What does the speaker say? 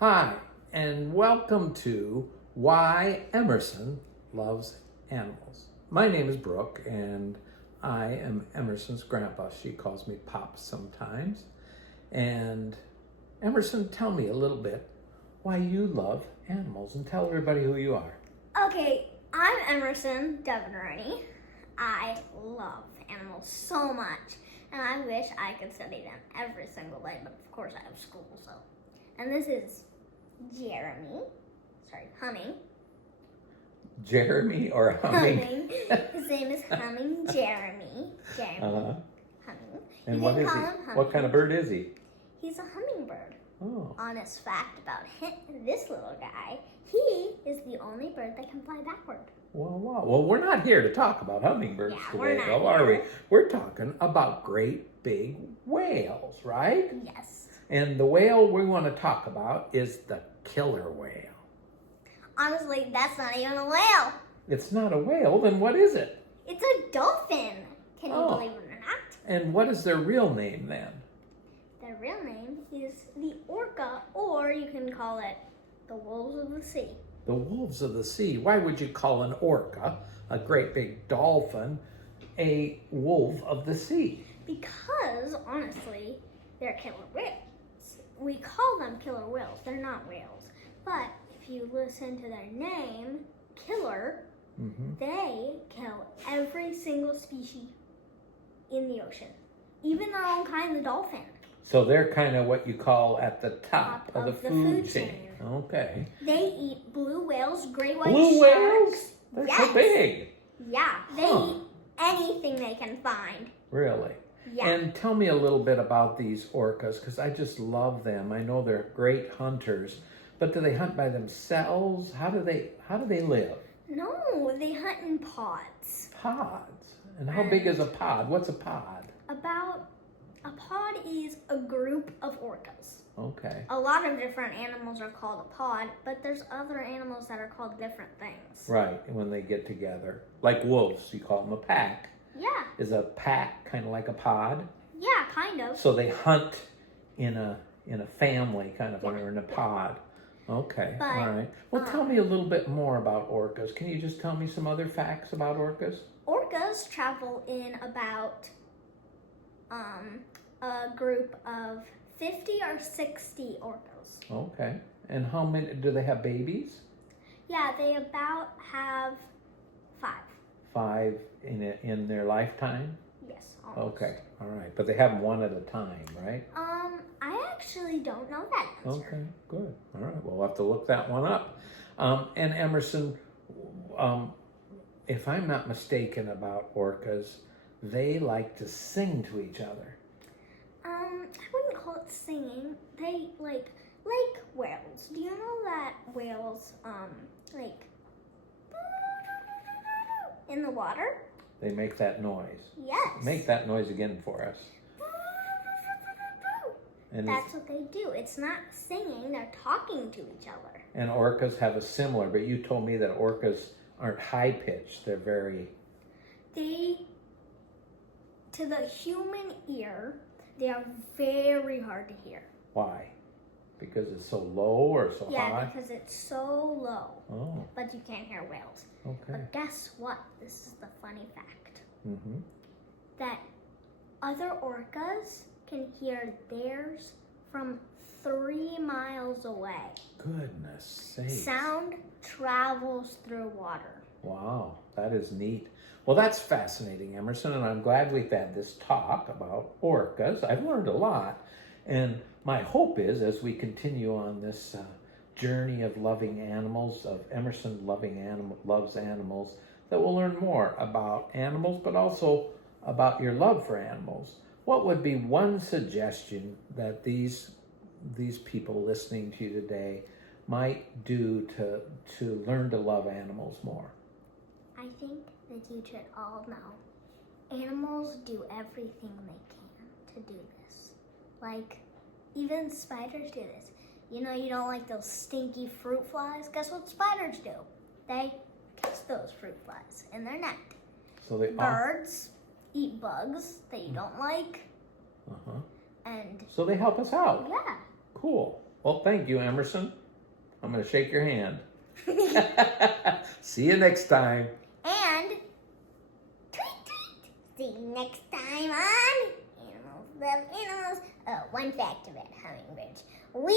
Hi, and welcome to Why Emerson Loves Animals. My name is Brooke, and I am Emerson's grandpa. She calls me Pop sometimes. And Emerson, tell me a little bit why you love animals, and tell everybody who you are. Okay, I'm Emerson Devanerney. I love animals so much, and I wish I could study them every single day, but of course I have school, so. And this is Jeremy. Humming. Jeremy or Humming? Humming. His name is Humming Jeremy. Humming. And what is he? What kind of bird is he? He's a hummingbird. Oh. Honest fact about him, this little guy, he is the only bird that can fly backward. Wow. Well, we're not here to talk about hummingbirds today, though, are we? We're talking about great big whales, right? Yes. And the whale we want to talk about is the killer whale. Honestly, that's not even a whale. It's not a whale, then what is it? It's a dolphin. Can you believe it or not? And what is their real name then? Their real name is the orca, or you can call it the wolves of the sea. The wolves of the sea. Why would you call an orca, a great big dolphin, a wolf of the sea? Because, honestly, they're killer whales. We call them killer whales. They're not whales. But if you listen to their name, killer, they kill every single species in the ocean. Even their own kind, the dolphin. So they're kind of what you call at the top of the food chain. Okay. They eat blue whales, great white blue sharks. Whales? They're so big. Yeah, they eat anything they can find. Really? Yeah. And tell me a little bit about these orcas, because I just love them. I know they're great hunters, but do they hunt by themselves? How do they live? No, they hunt in pods. Pods. And how big is a pod? What's a pod? A pod is a group of orcas. Okay. A lot of different animals are called a pod, but there's other animals that are called different things. Right, when they get together. Like wolves, you call them a pack. Yeah. Is a pack kind of like a pod? Yeah, kind of. So they hunt in a family, kind of, or in a pod. Okay, But, all right. Well, tell me a little bit more about orcas. Can you just tell me some other facts about orcas? Orcas travel in about a group of 50 or 60 orcas. Okay. And how many, do they have babies? Yeah, they about have 5. 5 in their lifetime? Yes, almost. Okay, all right. But they have them one at a time, right? I actually don't know that answer. Okay, good. All right, well, we'll have to look that one up. And Emerson, if I'm not mistaken about orcas, they like to sing to each other. I wouldn't call it singing. They like whales. Do you know that whales like in the water? They make that noise. Yes. Make that noise again for us. And that's what they do. It's not singing, they're talking to each other. And orcas have a similar, but you told me that orcas aren't high-pitched. They're very... To the human ear, they are very hard to hear. Why? Because it's so low or so high? Yeah, because it's so low. Oh. But you can't hear whales. Okay. But guess what? This is the funny fact. Mm-hmm. That other orcas can hear theirs from 3 miles away. Goodness sakes. Sound travels through water. Wow, that is neat. Well, that's fascinating, Emerson, and I'm glad we've had this talk about orcas. I've learned a lot, and my hope is, as we continue on this journey of loving animals, of Emerson loves animals, that we'll learn more about animals, but also about your love for animals. What would be one suggestion that these people listening to you today might do to learn to love animals more? I think that you should all know animals do everything they can to do this. Like, even spiders do this. You know, you don't like those stinky fruit flies? Guess what spiders do? They catch those fruit flies in their net. So they Birds eat bugs that you don't like. Uh-huh. And so they help us out. yeah. Cool. Well, thank you, Emerson. I'm going to shake your hand. See you next time. And tweet, tweet. See you next time on Animals Love Animals. Oh, one fact about hummingbirds. We